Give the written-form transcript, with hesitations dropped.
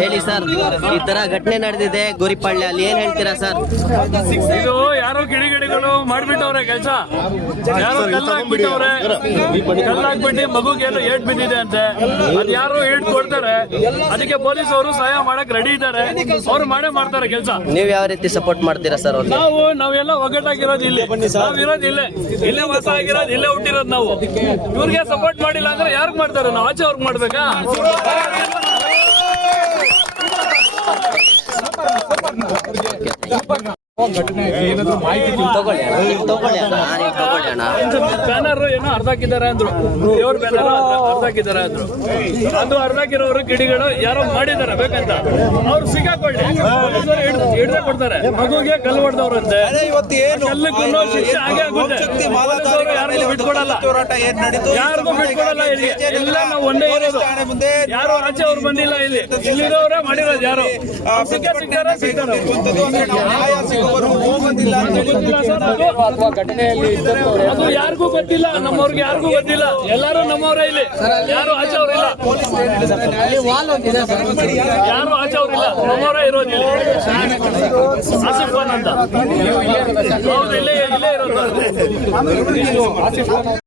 ಹೇಳಿ ಸರ್, ಈ ತರ ಘಟನೆ ನಡೆದಿದೆ ಗೋರಿಪಾಳ್ಯ ಅಲ್ಲಿ, ಏನ್ ಹೇಳ್ತೀರಾ ಸರ್? ಇದು ಯಾರೋ ಕಿಡಿಗೇಡಿಗಳು ಮಾಡ್ಬಿಟ್ಟವ್ರೆ ಕೆಲಸ, ಯಾರೋ ಕಲ್ಲಾಕ್ಬಿಟ್ಟವ್ರೆ, ಕಲ್ಲಾಕ್ಬಿಟ್ಟು ಮಗುಗೆಲ್ಲ ಏಟ್ ಬಿದ್ದಿದೆ ಅಂತೆ. ಅದ್ ಯಾರು ಏಟ್ ಕೊಡ್ತಾರೆ, ಅದಕ್ಕೆ ಪೊಲೀಸ್ ಅವರು ಸಹಾಯ ಮಾಡಕ್ ರೆಡಿ ಇದ್ದಾರೆ, ಅವ್ರು ಮಾಡೇ ಮಾಡ್ತಾರೆ ಕೆಲಸ. ನೀವ್ ಯಾವ ರೀತಿ ಸಪೋರ್ಟ್ ಮಾಡ್ತೀರಾ ಸರ್ ಅವ್ರಿಗೆ? ನಾವೆಲ್ಲ ಒಗ್ಗಟ್ಟಾಗಿರೋದು ಇಲ್ಲಿ, ನಾವ್ ಇರೋದು ಇಲ್ಲೇ ವಾಸ ಆಗಿರೋದು, ಇಲ್ಲೇ ಹುಟ್ಟಿರೋದು ನಾವು. ಇವ್ರಿಗೆ ಸಪೋರ್ಟ್ ಮಾಡಿಲ್ಲ ಅಂದ್ರೆ ಯಾರ್ಗ್ ಮಾಡ್ತಾರೆ? ನಾವು ಆಚೆ ಅವ್ರಿಗೆ ಮಾಡ್ಬೇಕಾ? ಬ್ಯಾನರ್ ಏನೋ ಅರ್ಧಾಕಿದ್ದಾರೆ ಅಂದ್ರು, ದೇವ್ರ ಬ್ಯಾನರ್ ಅರ್ಧಾಕಿದ್ದಾರೆ ಅಂದ್ರು. ಅದು ಅರ್ಧಾಕಿರೋರು ಕಿಡಿಗಳು ಯಾರೋ ಮಾಡಿದಾರೆ ಬೇಕಂತ, ಅವ್ರು ಸಿಕ್ಕಾಕೊಳ್ಳಿ, ಹಿಡ್ದೆ ಕೊಡ್ತಾರೆ. ಮಗುಗೆ ಕಲ್ಲು ಹೊಡೆದವ್ರಂತೆ, ಕಲ್ಲಕ್ಕೂ ಶಿಕ್ಷೆ ಹಾಗೆ ಆಗುತ್ತೆ. ಯಾರಿಗೂ ಬಿಟ್ಕೊಡಲ್ಲ, ಯಾರಿಗೂ ಬಿಟ್ಕೊಡಲ್ಲ. ಇಲ್ಲಿ ಎಲ್ಲ ನಾವು ಒಂದೇ ಇರೋದು, ಯಾರು ಆಚೆ ಅವ್ರು ಬಂದಿಲ್ಲ. ಇಲ್ಲಿರೋರೇ ಮಾಡಿರೋದು, ಯಾರು ಸಿಕ್ಕಾರೆ ಸಿಗ್ತಾರೆ. ಅದು ಯಾರಿಗೂ ಗೊತ್ತಿಲ್ಲ, ನಮ್ಮವ್ರಿಗೆ ಯಾರಿಗೂ ಗೊತ್ತಿಲ್ಲ. ಎಲ್ಲರೂ ನಮ್ಮವರೇ ಇಲ್ಲಿ, ಯಾರು ಆಚೆ ಅವ್ರಿಲ್ಲ, ಯಾರು ಆಚೆ ಅವ್ರಿಲ್ಲ, ನಮ್ಮವರೇ ಇರೋದಿಲ್ಲ. ಆಸಿಫ್ ಖಾನ್ ಅಂತ, ಹೌದು, ಇಲ್ಲೇ ಇರೋದು.